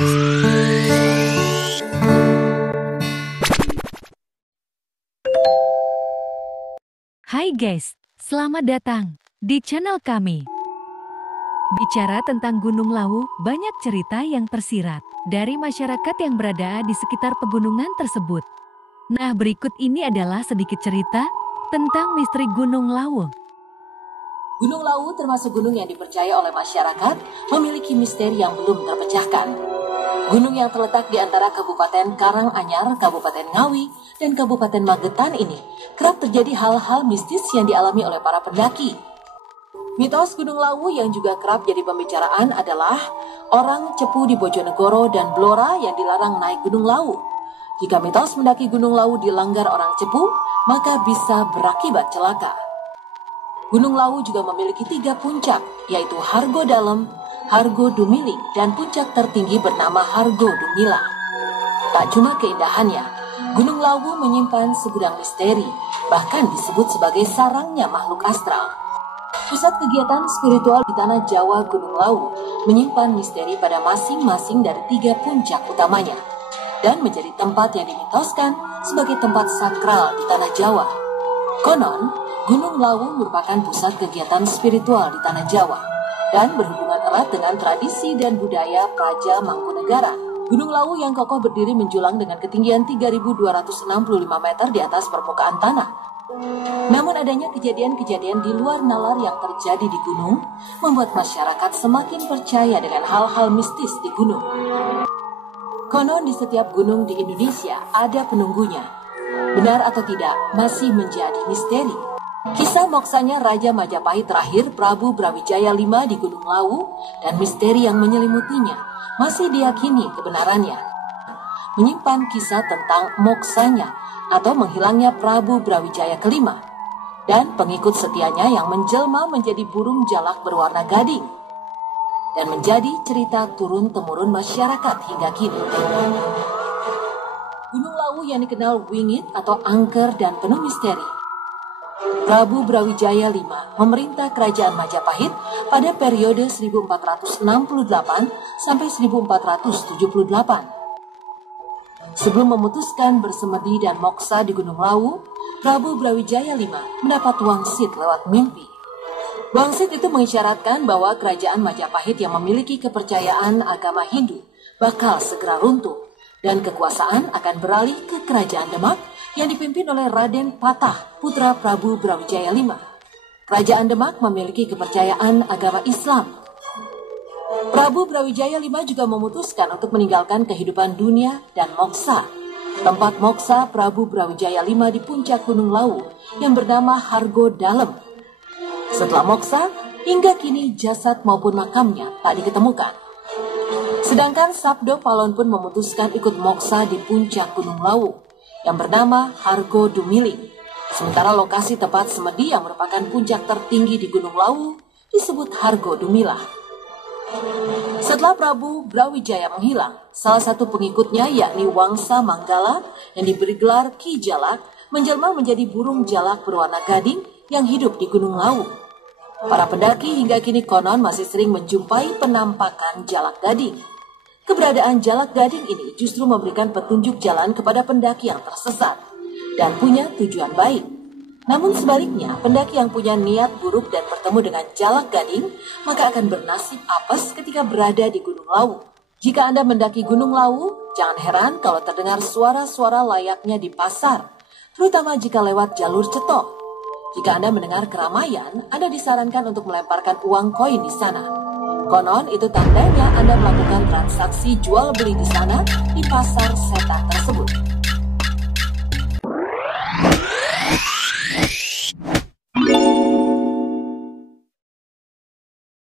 Hai guys, selamat datang di channel kami. Bicara tentang Gunung Lawu, banyak cerita yang tersirat dari masyarakat yang berada di sekitar pegunungan tersebut. Nah, berikut ini adalah sedikit cerita tentang misteri Gunung Lawu. Gunung Lawu termasuk gunung yang dipercaya oleh masyarakat memiliki misteri yang belum terpecahkan. Gunung yang terletak di antara Kabupaten Karanganyar, Kabupaten Ngawi, dan Kabupaten Magetan ini kerap terjadi hal-hal mistis yang dialami oleh para pendaki. Mitos Gunung Lawu yang juga kerap jadi pembicaraan adalah orang cepu di Bojonegoro dan Blora yang dilarang naik Gunung Lawu. Jika mitos mendaki Gunung Lawu dilanggar orang cepu, maka bisa berakibat celaka. Gunung Lawu juga memiliki 3 puncak, yaitu Hargo Dalem, Hargo Dumiling, dan puncak tertinggi bernama Hargo Dumila. Tak cuma keindahannya, Gunung Lawu menyimpan segudang misteri, bahkan disebut sebagai sarangnya makhluk astral. Pusat kegiatan spiritual di tanah Jawa Gunung Lawu menyimpan misteri pada masing-masing dari 3 puncak utamanya, dan menjadi tempat yang dimitoskan sebagai tempat sakral di tanah Jawa. Konon, Gunung Lawu merupakan pusat kegiatan spiritual di tanah Jawa dan berhubungan erat dengan tradisi dan budaya Praja Mangkunegara. Gunung Lawu yang kokoh berdiri menjulang dengan ketinggian 3.265 meter di atas permukaan tanah. Namun adanya kejadian-kejadian di luar nalar yang terjadi di gunung membuat masyarakat semakin percaya dengan hal-hal mistis di gunung. Konon di setiap gunung di Indonesia ada penunggunya. Benar atau tidak masih menjadi misteri. Kisah moksanya Raja Majapahit terakhir Prabu Brawijaya V di Gunung Lawu dan misteri yang menyelimutinya masih diyakini kebenarannya. Menyimpan kisah tentang moksanya atau menghilangnya Prabu Brawijaya ke-5 dan pengikut setianya yang menjelma menjadi burung jalak berwarna gading dan menjadi cerita turun-temurun masyarakat hingga kini. Gunung Lawu yang dikenal wingit atau angker dan penuh misteri. Prabu Brawijaya V memerintah kerajaan Majapahit pada periode 1468 sampai 1478. Sebelum memutuskan bersemedi dan moksa di Gunung Lawu, Prabu Brawijaya V mendapat wangsit lewat mimpi. Wangsit itu mengisyaratkan bahwa kerajaan Majapahit yang memiliki kepercayaan agama Hindu bakal segera runtuh dan kekuasaan akan beralih ke kerajaan Demak yang dipimpin oleh Raden Patah, putra Prabu Brawijaya V. Kerajaan Demak memiliki kepercayaan agama Islam. Prabu Brawijaya V juga memutuskan untuk meninggalkan kehidupan dunia dan moksa. Tempat moksa Prabu Brawijaya V di puncak Gunung Lawu yang bernama Hargo Dalem. Setelah moksa, hingga kini jasad maupun makamnya tak diketemukan. Sedangkan Sabdo Palon pun memutuskan ikut moksa di puncak Gunung Lawu yang bernama Hargo Dumiling. Sementara lokasi tempat semedi yang merupakan puncak tertinggi di Gunung Lawu disebut Hargo Dumila. Setelah Prabu Brawijaya menghilang, salah satu pengikutnya yakni Wangsa Manggala yang diberi gelar Ki Jalak menjelma menjadi burung jalak berwarna gading yang hidup di Gunung Lawu. Para pendaki hingga kini konon masih sering menjumpai penampakan jalak gading. Keberadaan jalak gading ini justru memberikan petunjuk jalan kepada pendaki yang tersesat dan punya tujuan baik. Namun sebaliknya, pendaki yang punya niat buruk dan bertemu dengan jalak gading, maka akan bernasib apes ketika berada di Gunung Lawu. Jika Anda mendaki Gunung Lawu, jangan heran kalau terdengar suara-suara layaknya di pasar, terutama jika lewat jalur cetok. Jika Anda mendengar keramaian, Anda disarankan untuk melemparkan uang koin di sana. Konon itu tandanya Anda melakukan transaksi jual beli di sana di pasar setan tersebut.